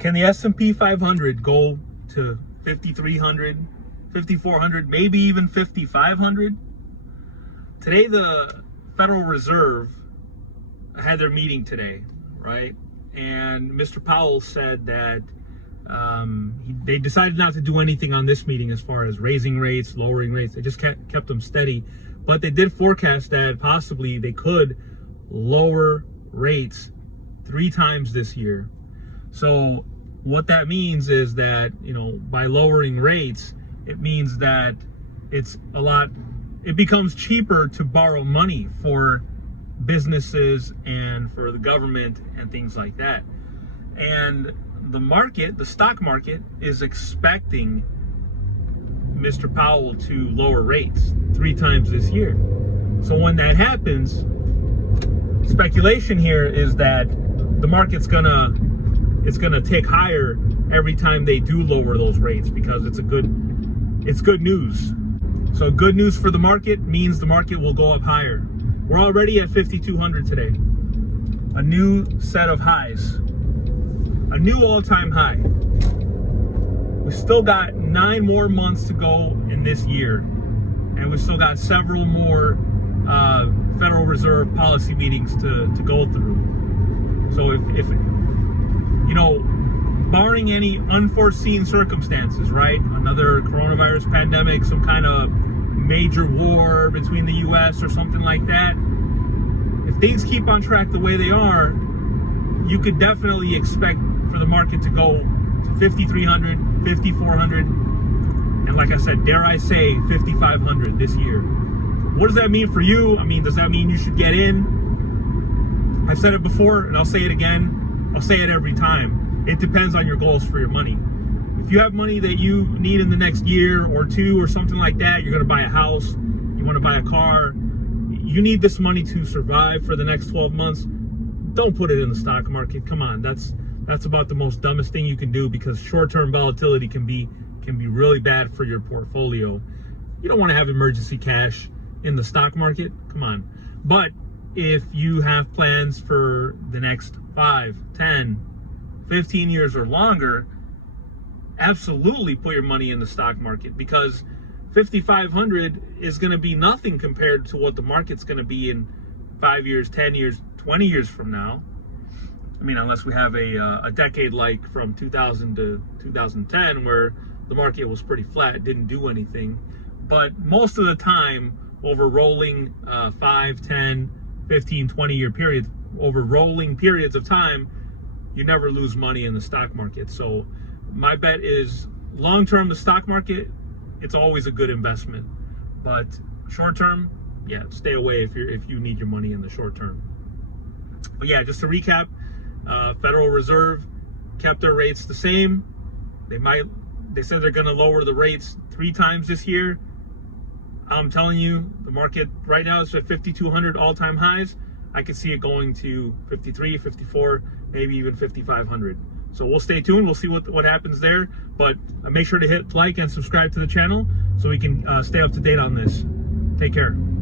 Can the S&P 500 go to 5,300, 5,400, maybe even 5,500? Today, the Federal Reserve had their meeting today, right? And Mr. Powell said that they decided not to do anything on this meeting as far as raising rates, lowering rates. They just kept them steady. But they did forecast that possibly they could lower rates 3 times this year. So what that means is that, by lowering rates, it means that it becomes cheaper to borrow money for businesses and for the government and things like that. And the stock market is expecting Mr. Powell to lower rates 3 times this year. So when that happens, speculation here is that the market's gonna tick higher every time they do lower those rates, because it's good news. So good news for the market means the market will go up higher. We're already at 5,200 today. A new set of highs. A new all-time high. We still got 9 more months to go in this year. And we still got several more Federal Reserve policy meetings to go through. So if barring any unforeseen circumstances, right? Another coronavirus pandemic, some kind of major war between the US or something like that. If things keep on track the way they are, you could definitely expect for the market to go to 5,300, 5,400, and like I said, dare I say, 5,500 this year. What does that mean for you? Does that mean you should get in? I've said it before, and I'll say it again. I'll say it every time. It depends on your goals for your money. If you have money that you need in the next year or 2 or something like that, you're going to buy a house, you want to buy a car, you need this money to survive for the next 12 months, don't put it in the stock market. Come on, that's about the most dumbest thing you can do, because short-term volatility can be really bad for your portfolio. You don't want to have emergency cash in the stock market. Come on. But if you have plans for the next 5, 10, 15 years or longer, absolutely put your money in the stock market, because 5,500 is going to be nothing compared to what the market's going to be in 5 years, 10 years, 20 years from now. Unless we have a decade like from 2000 to 2010 where the market was pretty flat, it didn't do anything. But most of the time, over rolling 5, 10, 15, 20-year periods, over rolling periods of time, you never lose money in the stock market. So my bet is long-term, the stock market, it's always a good investment. But short-term, yeah, stay away if you need your money in the short term. But yeah, just to recap, Federal Reserve kept their rates the same. They said they're going to lower the rates 3 times this year. I'm telling you, the market right now is at 5,200 all-time highs. I could see it going to 53, 54, maybe even 5,500. So we'll stay tuned. We'll see what happens there. But make sure to hit like and subscribe to the channel so we can stay up to date on this. Take care.